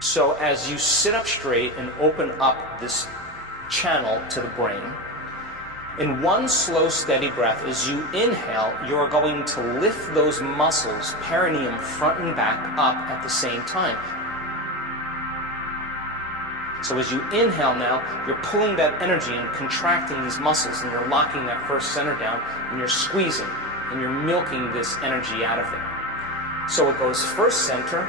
So as you sit up straight and open up this channel to the brain, in one slow, steady breath, as you inhale, you're going to lift those muscles, perineum front and back, up at the same time. So as you inhale now, you're pulling that energy and contracting these muscles, and you're locking that first center down, and you're squeezing, and you're milking this energy out of it. So it goes first center,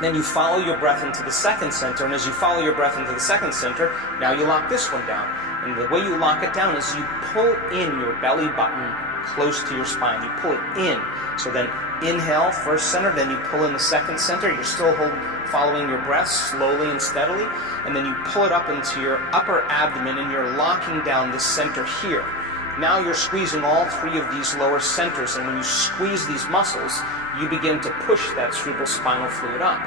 then you follow your breath into the second center, and as you follow your breath into the second center, now you lock this one down. And the way you lock it down is you pull in your belly button close to your spine. You pull it in. So then inhale, first center, then you pull in the second center. You're still following your breath slowly and steadily. And then you pull it up into your upper abdomen, and you're locking down this center here. Now you're squeezing all three of these lower centers, and when you squeeze these muscles, you begin to push that cerebral spinal fluid up.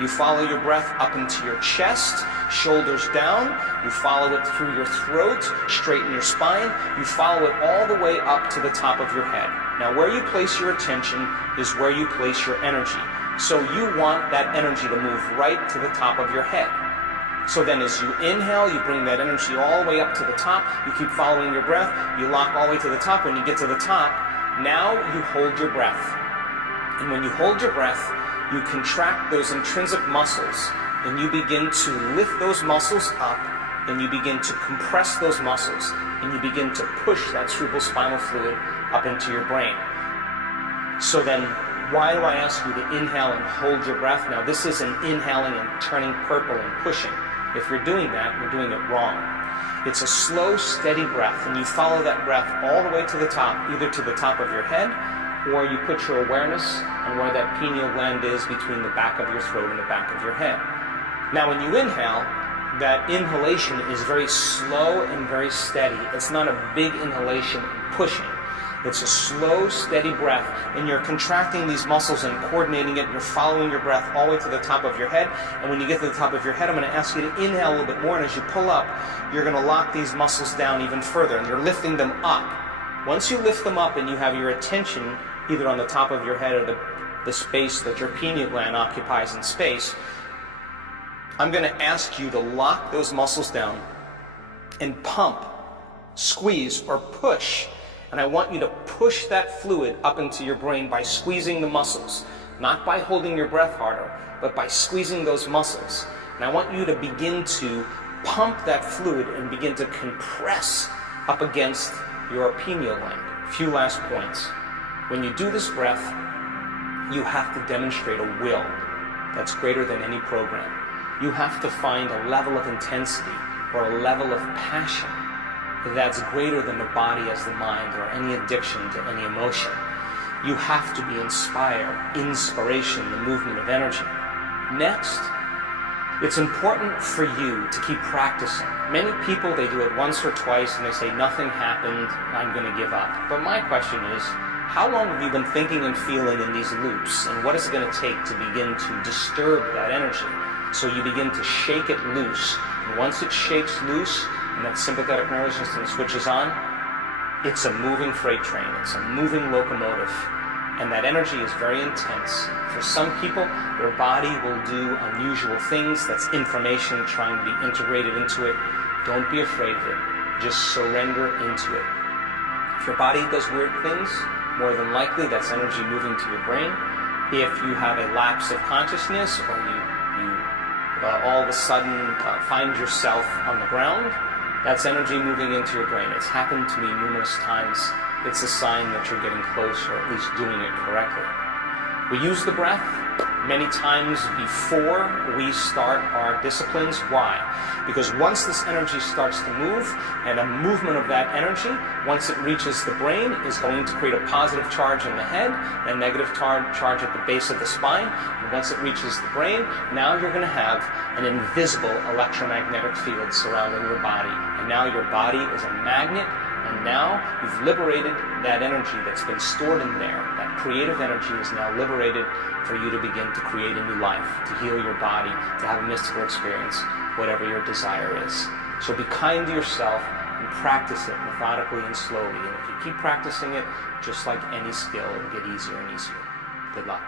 You follow your breath up into your chest, shoulders down. You follow it through your throat, straighten your spine. You follow it all the way up to the top of your head. Now where you place your attention is where you place your energy. So you want that energy to move right to the top of your head. So then as you inhale, you bring that energy all the way up to the top. You keep following your breath. You lock all the way to the top. When you get to the top, now you hold your breath. And when you hold your breath, you contract those intrinsic muscles, and you begin to lift those muscles up, and you begin to compress those muscles, and you begin to push that cerebral spinal fluid up into your brain. So then, why do I ask you to inhale and hold your breath? Now, this isn't inhaling and turning purple and pushing. If you're doing that, you're doing it wrong. It's a slow, steady breath, and you follow that breath all the way to the top, either to the top of your head, or you put your awareness on where that pineal gland is between the back of your throat and the back of your head. Now when you inhale, that inhalation is very slow and very steady. It's not a big inhalation and pushing. It's a slow, steady breath, and you're contracting these muscles and coordinating it, and you're following your breath all the way to the top of your head. And when you get to the top of your head, I'm going to ask you to inhale a little bit more, and as you pull up, you're going to lock these muscles down even further, and you're lifting them up. Once you lift them up and you have your attention either on the top of your head or the space that your pineal gland occupies in space, I'm going to ask you to lock those muscles down and pump, squeeze, or push. And I want you to push that fluid up into your brain by squeezing the muscles, not by holding your breath harder, but by squeezing those muscles. And I want you to begin to pump that fluid and begin to compress up against your pineal gland. A few last points. When you do this breath, you have to demonstrate a will that's greater than any program. You have to find a level of intensity or a level of passion that's greater than the body as the mind or any addiction to any emotion. You have to be inspired, inspiration, the movement of energy. Next, it's important for you to keep practicing. Many people, they do it once or twice and they say, nothing happened, I'm going to give up. But my question is, how long have you been thinking and feeling in these loops? And what is it going to take to begin to disturb that energy? So you begin to shake it loose. And once it shakes loose and that sympathetic nervous system switches on, it's a moving freight train. It's a moving locomotive. And that energy is very intense. For some people, their body will do unusual things. That's information trying to be integrated into it. Don't be afraid of it. Just surrender into it. If your body does weird things, more than likely that's energy moving to your brain. If you have a lapse of consciousness or you all of a sudden find yourself on the ground, that's energy moving into your brain. It's happened to me numerous times. It's a sign that you're getting close, or at least doing it correctly. We use the breath many times before we start our disciplines. Why? Because once this energy starts to move, and a movement of that energy, once it reaches the brain, is going to create a positive charge in the head, and a negative charge at the base of the spine. And once it reaches the brain, now you're going to have an invisible electromagnetic field surrounding your body. And now your body is a magnet. And now you've liberated that energy that's been stored in there. That creative energy is now liberated for you to begin to create a new life, to heal your body, to have a mystical experience, whatever your desire is. So be kind to yourself and practice it methodically and slowly. And if you keep practicing it, just like any skill, it'll get easier and easier. Good luck.